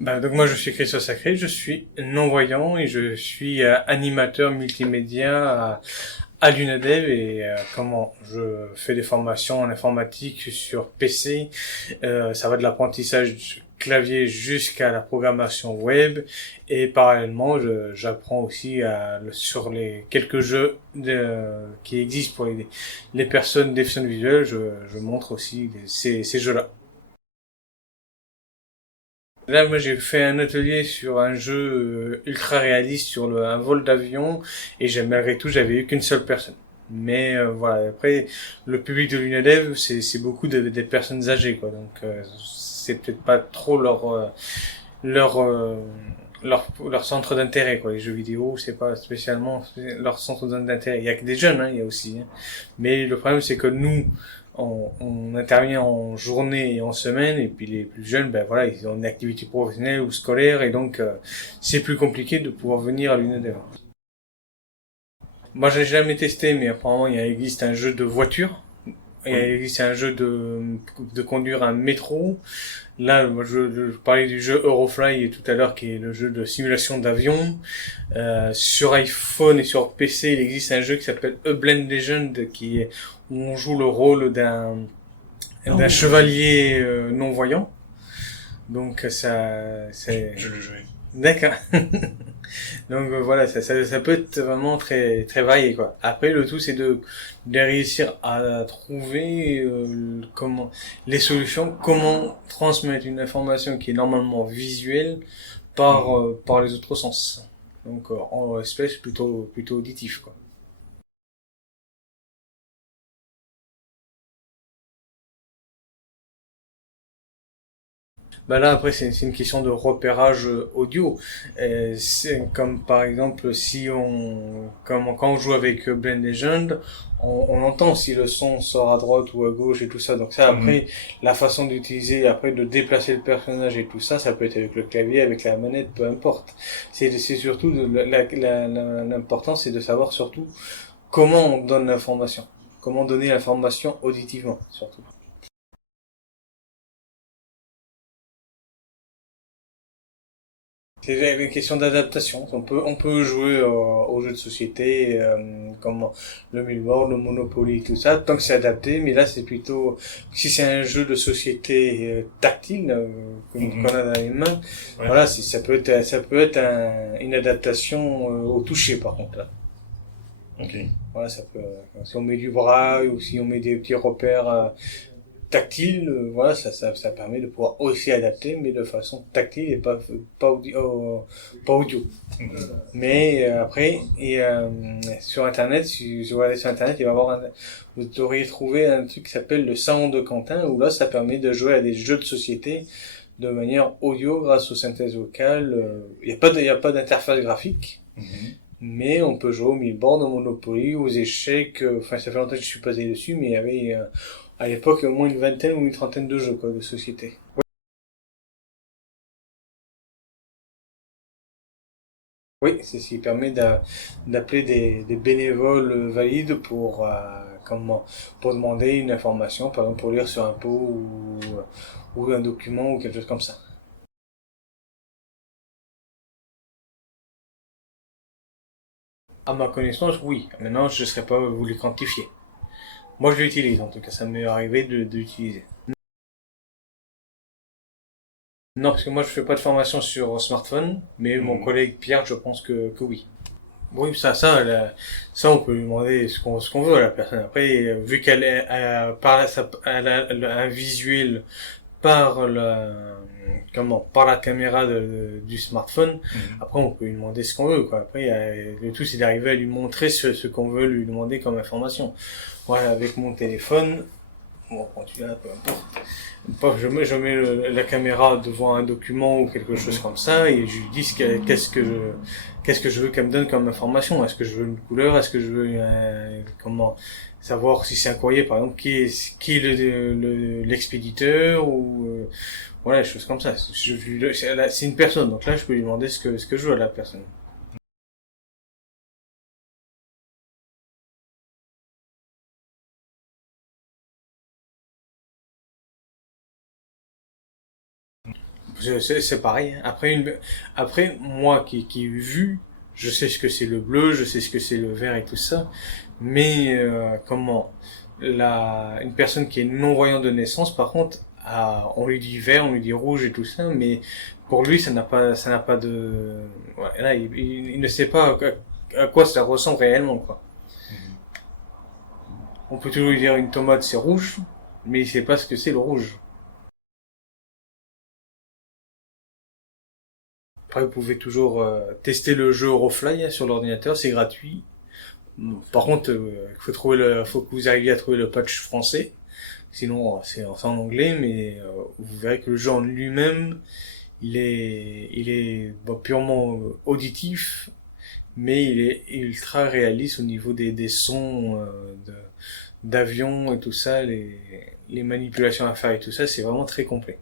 Donc moi je suis Christophe Sacré, je suis non-voyant et je suis animateur multimédia à l'UNADEV et comment je fais des formations en informatique sur PC. Ça va de l'apprentissage du clavier jusqu'à la programmation web et parallèlement j'apprends aussi sur les quelques jeux qui existent pour les personnes déficientes visuelles. Je montre aussi ces jeux-là. Là, moi, j'ai fait un atelier sur un jeu ultra réaliste sur un vol d'avion et malgré tout, j'avais eu qu'une seule personne. Mais voilà, après, le public de l'UNEDEV, c'est beaucoup des personnes âgées, quoi. Donc, c'est peut-être pas trop leur, euh, leur centre d'intérêt, quoi. Les jeux vidéo, c'est pas spécialement leur centre d'intérêt. Il y a que des jeunes, hein, il y a aussi. Hein. Mais le problème, c'est que nous, on intervient en journée et en semaine, et puis les plus jeunes, ben voilà, ils ont une activité professionnelle ou scolaire, et donc c'est plus compliqué de pouvoir venir à l'UNEDEV. Moi, j'ai jamais testé, mais apparemment, il existe un jeu de voiture. Il Oui. existe un jeu de conduire un métro. Là, moi, je parlais du jeu Eurofly tout à l'heure, qui est le jeu de simulation d'avion. Sur iPhone et sur PC, il existe un jeu qui s'appelle A Blind Legend, où on joue le rôle Ah d'un oui, je l'ai. chevalier non voyant. Donc ça, c'est Je l'ai joué. d'accord. Donc voilà, ça peut être vraiment très très varié quoi. Après le tout c'est de réussir à trouver comment les solutions, comment transmettre une information qui est normalement visuelle Mhm. par les autres sens. Donc en espèce plutôt auditif quoi. Bah là après c'est une question de repérage audio. C'est comme par exemple si on comme quand on joue avec Blend Legend, on entend si le son sort à droite ou à gauche et tout ça. Donc ça Mhm. après la façon d'utiliser après de déplacer le personnage et tout ça, ça peut être avec le clavier, avec la manette, peu importe. C'est surtout l'important c'est de savoir surtout comment on donne l'information, comment donner l'information auditivement surtout. C'est une question d'adaptation. On peut jouer aux jeux de société comme le Millboard, le Monopoly, tout ça, tant que c'est adapté. Mais là, c'est plutôt si c'est un jeu de société tactile qu'on Mhm. a dans les mains. Ouais. Voilà, ça peut être une adaptation au toucher par contre là. Ok. Voilà, ça peut. Si on met du braille ou si on met des petits repères tactile, voilà, ça permet de pouvoir aussi adapter, mais de façon tactile et pas audio. Mhm. Mais après, sur Internet, si vous allez sur Internet, vous auriez trouvé un truc qui s'appelle le salon de Quentin, où là, ça permet de jouer à des jeux de société de manière audio grâce aux synthèses vocales. Il y a pas d'interface graphique, Mhm. mais on peut jouer au Millboard, au Monopoly, aux échecs. Enfin, ça fait longtemps que je suis passé dessus, mais il y avait à l'époque au moins une vingtaine ou une trentaine de jeux quoi, de société. Oui, c'est ce qui permet d'appeler des bénévoles valides pour demander une information, par exemple pour lire sur un pot ou un document ou quelque chose comme ça. À ma connaissance, oui. Maintenant, je ne saurais pas vous les quantifier. Moi, je l'utilise en tout cas, ça m'est arrivé de l'utiliser. Non, parce que moi, je fais pas de formation sur smartphone, mais mon Mhm. collègue Pierre, je pense que oui. Oui, ça, on peut lui demander ce qu'on veut à la personne. Après, vu qu'elle est, elle a un visuel par par la caméra du smartphone, Mhm. après, on peut lui demander ce qu'on veut, quoi. Après, le tout, c'est d'arriver à lui montrer ce qu'on veut lui demander comme information. Voilà, avec mon téléphone, bon, quand tu l'as, peu importe. Je mets la caméra devant un document ou quelque chose Mhm. comme ça et je lui dis qu'est-ce que je veux qu'elle me donne comme information. Est-ce que je veux une couleur? Est-ce que je veux comment savoir si c'est un courrier par exemple qui est l'expéditeur ou voilà des choses comme ça. C'est une personne donc là je peux lui demander ce que je veux à la personne. C'est pareil, hein. Après, moi qui ai vu, je sais ce que c'est le bleu, je sais ce que c'est le vert et tout ça, mais une personne qui est non-voyante de naissance, par contre, on lui dit vert, on lui dit rouge et tout ça, mais pour lui, ça n'a pas de, ouais, là, il ne sait pas à quoi ça ressemble réellement, quoi. Mhm. On peut toujours lui dire une tomate c'est rouge, mais il sait pas ce que c'est le rouge. Après, vous pouvez toujours tester le jeu Eurofly, hein, sur l'ordinateur, c'est gratuit. Par contre, faut que vous arriviez à trouver le patch français. Sinon, c'est en anglais, mais vous verrez que le jeu en lui-même, il est bon, purement auditif, mais il est ultra réaliste au niveau des sons d'avion et tout ça, les manipulations à faire et tout ça, c'est vraiment très complet.